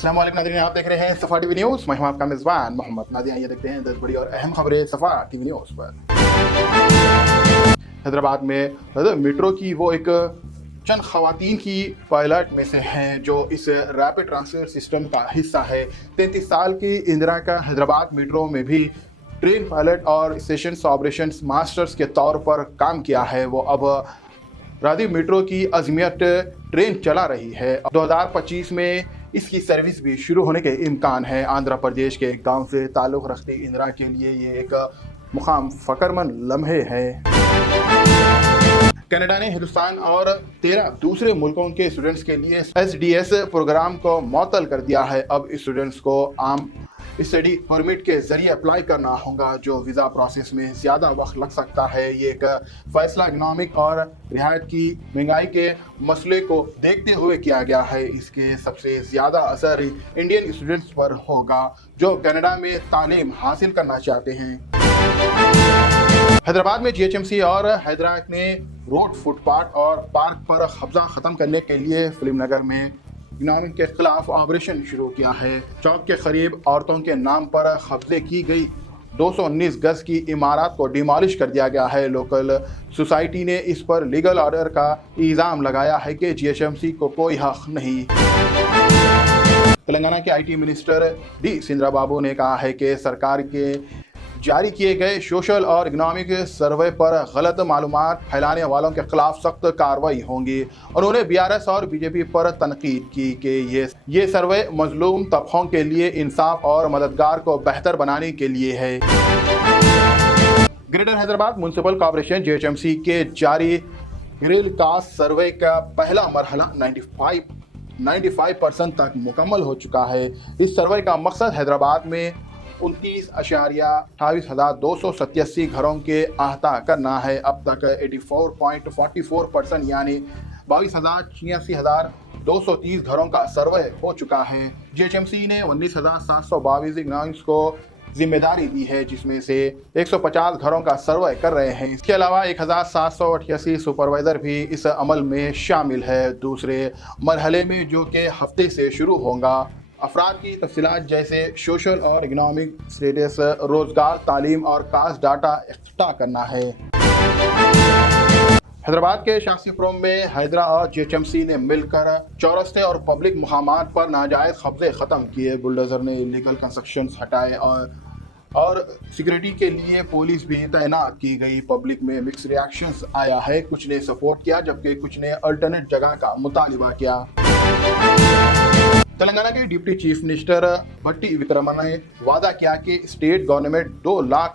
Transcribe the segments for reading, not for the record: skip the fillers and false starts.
अस्सलाम वालेकुम नाज़रीन, आप देख रहे हैं सफ़ा टीवी न्यूज़। मैं हूं आपका मेज़बान मोहम्मद। नाज़रीन, आइए देखते हैं 10 बड़ी और अहम खबरें सफ़ा टीवी न्यूज़ पर। हैदराबाद में मेट्रो की वो एक चंद खवातीन की पायलट में से हैं जो इस रैपिड ट्रांसफर सिस्टम का हिस्सा है। 33 साल की इंदिरा का हैदराबाद मेट्रो में भी ट्रेन पायलट और स्टेशन ऑपरेशंस मास्टर्स के तौर पर काम किया है। वो अब राजीव मेट्रो की अजमियत ट्रेन चला रही है। 2025 में इसकी सर्विस भी शुरू होने के इम्कान है। आंध्र प्रदेश के एक गांव से ताल्लुक़ रखती इंदिरा के लिए ये एक मुकाम फ़ख्रमंद लम्हे है। कनाडा ने हिंदुस्तान और 13 दूसरे मुल्कों के स्टूडेंट्स के लिए SDS प्रोग्राम को मुअत्तल कर दिया है। अब स्टूडेंट्स को आम स्टडी परमिट के जरिए अप्लाई करना होगा, जो वीज़ा प्रोसेस में ज़्यादा वक्त लग सकता है। ये एक फैसला इकनॉमिक और रियायत की महंगाई के मसले को देखते हुए किया गया है। इसके सबसे ज़्यादा असर इंडियन स्टूडेंट्स पर होगा जो कनाडा में तालीम हासिल करना चाहते हैं। हैदराबाद में GHMC और हैदराबाद ने रोड, फुटपाथ और पार्क पर कब्जा ख़त्म करने के लिए फिल्म नगर में इकनॉमिक के खिलाफ ऑपरेशन शुरू किया है। चौक के करीब औरतों के नाम पर कब्जे की गई 219 गज की इमारत को डिमॉलिश कर दिया गया है। लोकल सोसाइटी ने इस पर लीगल ऑर्डर का इल्ज़ाम लगाया है कि GHMC को कोई हक नहीं। तेलंगाना के IT मिनिस्टर D. सिंद्रा बाबू ने कहा है कि सरकार के जारी किए गए सोशल और इकनॉमिक सर्वे पर गलत मालूमात फैलाने वालों के खिलाफ सख्त कार्रवाई होंगी। उन्होंने BRS और BJP पर तनकीद की कि ये सर्वे मजलूम तबकों के लिए इंसाफ और मददगार को बेहतर बनाने के लिए है। Greater Hyderabad municipal corporation GHMC के जारी ग्रिल कास्ट सर्वे का पहला मरहला 95% तक मुकम्मल हो चुका है। इस सर्वे का मकसद हैदराबाद में 29,28,287 घरों के अहाता करना है। अब तक 84.44% यानी 22,86,230 घरों का सर्वे हो चुका है। GHMC ने 19,722 इकनॉमिक्स को जिम्मेदारी दी है, जिसमें से 150 घरों का सर्वे कर रहे हैं। इसके अलावा 1,788 सुपरवाइजर भी इस अमल में शामिल है। दूसरे मरहले में जो कि हफ्ते से शुरू होगा, अफराद की तफसीलात जैसे सोशल और इकनॉमिक स्टेटस, रोजगार, तालीम और कास्ट डाटा इकट्ठा करना है। हैदराबाद के शास्त्रीपुरम में हैदरा और GHMC ने मिलकर चौरस्ते और पब्लिक मुकामात पर नाजायज कब्जे ख़त्म किए। बुलडोजर ने इलीगल कंस्ट्रक्शंस हटाए और सिक्योरिटी के लिए पुलिस भी तैनात की गई। पब्लिक में मिक्स रिएक्शंस आया है। कुछ ने सपोर्ट किया जबकि कुछ ने अल्टरनेट जगह का मुतालिबा किया। तेलंगाना के डिप्टी चीफ मिनिस्टर भट्टी विक्रमन ने वादा किया कि स्टेट गवर्नमेंट 2 लाख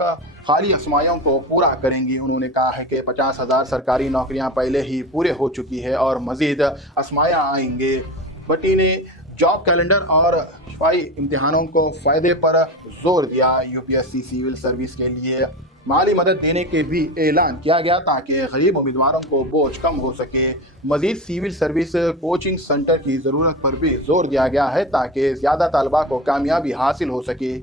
खाली असमायों को पूरा करेंगी। उन्होंने कहा है कि 50,000 सरकारी नौकरियां पहले ही पूरे हो चुकी है और मजीद असमायां आएंगे। भट्टी ने जॉब कैलेंडर और शफाई इम्तिहानों को फ़ायदे पर जोर दिया। UPSC सिविल सर्विस के लिए माली मदद देने के भी ऐलान किया गया ताकि गरीब उम्मीदवारों को बोझ कम हो सके। मजीद सिविल सर्विस कोचिंग सेंटर की ज़रूरत पर भी जोर दिया गया है ताकि ज़्यादा तलबा को कामयाबी हासिल हो सके।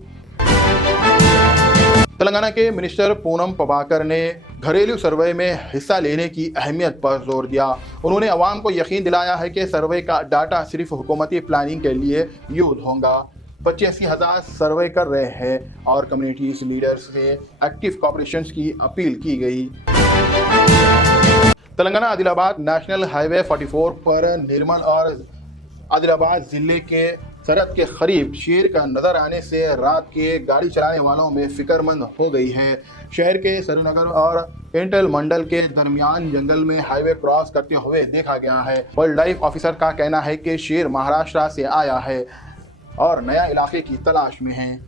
तेलंगाना के मिनिस्टर पूनम प्रभाकर ने घरेलू सर्वे में हिस्सा लेने की अहमियत पर जोर दिया। उन्होंने अवाम को यकीन दिलाया है कि सर्वे का डाटा सिर्फ हुकूमती प्लानिंग के लिए यूज होगा। 85,000 सर्वे कर रहे हैं और कम्युनिटीज लीडर्स से एक्टिव कोऑपरेशन की अपील की गई। तेलंगाना आदिलाबाद नेशनल हाईवे 44 पर निर्मल और आदिलाबाद जिले के सरहद के करीब शेर का नजर आने से रात के गाड़ी चलाने वालों में फिक्रमंद हो गई है। शहर के सरूनगर और पेंटल मंडल के दरमियान जंगल में हाईवे क्रॉस करते हुए देखा गया है। वाइल्ड लाइफ ऑफिसर का कहना है कि शेर महाराष्ट्र से आया है और नया इलाके की तलाश में है।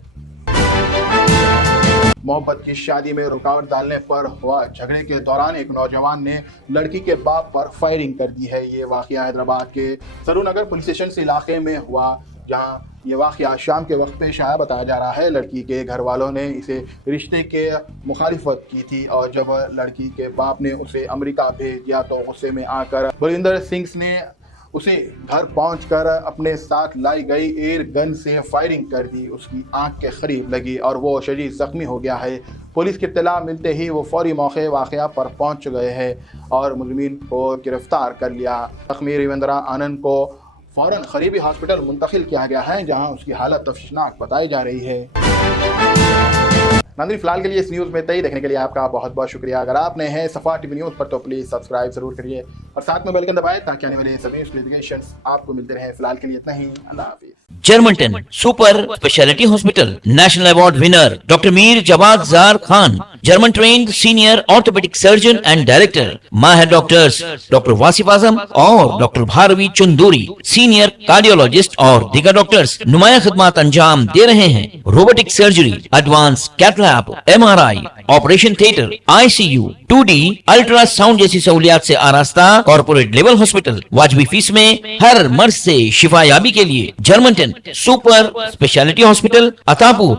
मोहब्बत की शादी में रुकावट डालने पर हुआ झगड़े के दौरान एक नौजवान ने लड़की के बाप पर फायरिंग कर दी है। ये वाकया हैदराबाद के सरूनगर पुलिस स्टेशन से इलाके में हुआ, जहां ये वाकया शाम के वक्त पेश आया बताया जा रहा है। लड़की के घर वालों ने इसे रिश्ते के मुखालिफत की थी और जब लड़की के बाप ने उसे अमेरिका भेज दिया तो गुस्से में आकर बलिंदर सिंह ने उसे घर पहुंचकर अपने साथ लाई गई एयर गन से फायरिंग कर दी। उसकी आंख के करीब लगी और वो शदीद जख्मी हो गया है। पुलिस की इत्तला मिलते ही वो फौरी मौके वाक़या पर पहुंच गए हैं और मुजरिमीन को गिरफ्तार कर लिया। जख्मी रविंद्रा आनंद को فوراً قریبی ہاسپٹل منتقل کیا گیا ہے جہاں اس کی حالت تشویشناک بتائی جا رہی ہے۔ ناظرین، فی الحال کے لیے اس نیوز میں تئی دیکھنے کے لیے آپ کا بہت بہت شکریہ۔ اگر آپ نے ہیں صفا ٹی وی نیوز پر تو پلیز سبسکرائب ضرور کریے اور ساتھ میں بیل آئیکن دبائیں تاکہ آنے والے سبھی نوٹیفیکیشنز آپ کو ملتے رہیں۔ فی الحال کے لیے اتنا ہی، اللہ حافظ۔ Germanten super speciality hospital, national award winner doctor Mir Jawad Zar Khan, German trained senior orthopaedic surgeon and director, ماہر ڈاکٹرز ڈاکٹر واصف اعظم اور doctor Bharavi Chanduri, senior cardiologist اور دیگر ڈاکٹرز نمایاں خدمات انجام دے رہے ہیں۔ Robotic surgery, advance cath lab, MRI، operation theatre, ICU، 2D ultrasound جیسی سہولیات سے آراستہ کارپوریٹ لیول ہاسپٹل، واجبی فیس میں ہر مرض سے شفا یابی کے لیے جرمنٹن سپر اسپیشلٹی ہاسپٹل، عطاپور،